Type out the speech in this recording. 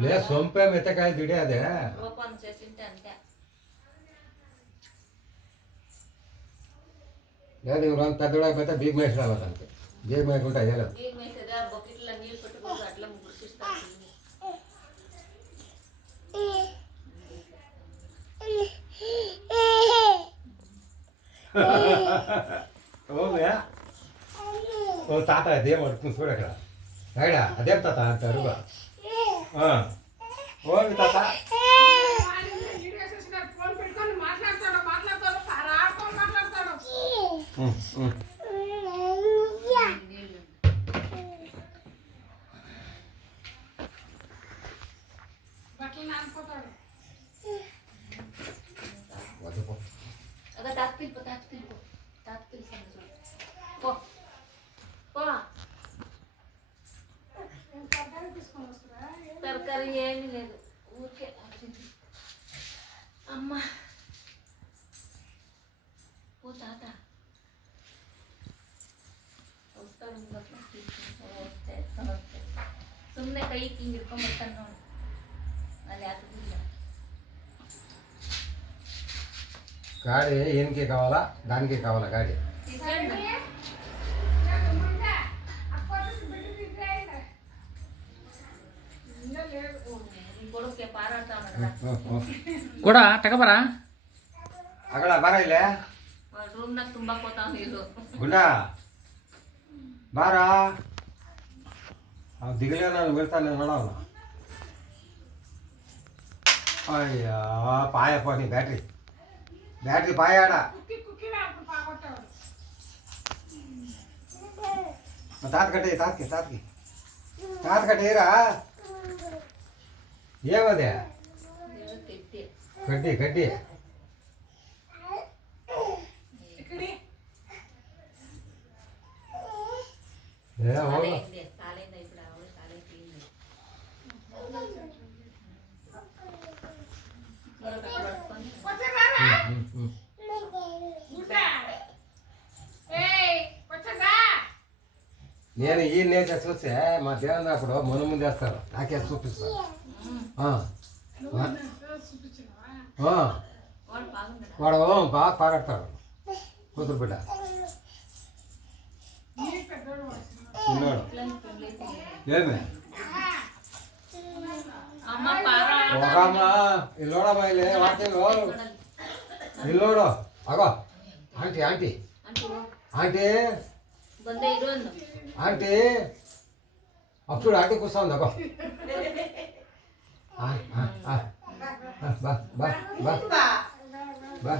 లే సొంపే మెత్తకాయ దిడే అదే ఓపెన్ చేసింటే అంతే. లేదు ఇవ్వరం పెద్దవాడిపోతే బీగ్ మేసి రావాలి అంతే. బీగ్ మేకుంటే అయ్యే లేదు. బీగ్ మేసేదా బకెట్లో నీళ్ళు పెట్టుకోదు అట్లా ముగ్గురిస్తాను. ఓమే ఓ తాత అదేం పడుతుంది చూడు అక్కడ రైడా అదేం తాత అంటారు ఓ తాత అదే తాత్పిల్పో తాత్పిల్పో తాత్పిల్ పో పో. తరకారీ ఏమీ లేదు ఊరికే అమ్మ ఓ తాత వస్తాడు ಸುಮ್ಮನೆ ಕೈ ಹಿಂಗೆ ಇಟ್ಕೊಂಡ್ಬರ್ತಾನೆ ನೋಡಿ ಅಲ್ಲಿ ಹಾಕಿಲ್ಲ. గాడి ఈయనకి కావాలా దానికి కావాలా గాడి కూడా ತಗೋಬರ అక్కడ బారా ఇల్లే ರೂಮ್ನಾಗ ತುಂಬಾ ಕೋತಾವ್ ನೀರು గుండా బారా దిగలే ನಾನು ಬೀಳ್ತಾನೆ ನೋಡೋಣ అయ్యా పాయప్ప నీ బ్యాటరీ పాయాడా తాత కట్టేరా ఏమదే కడ్డీ నేను ఈ నేచ చూస్తే మా దేవుని అప్పుడు ముందు చేస్తారు నాకే చూపిస్తారు వాడు బాగా పాడతాడు కూతురు బిడ్డ చిన్నాడు ఏమే ఒకమ్మ ఇల్లోడా బయలే వాటిలో ఇల్లోడు అగో ఆంటీ ఆంటీ ఆంటీ ఆంటీ అప్పుడు ఆంటీ కూర్చోంది అగో బా బా బా బా బా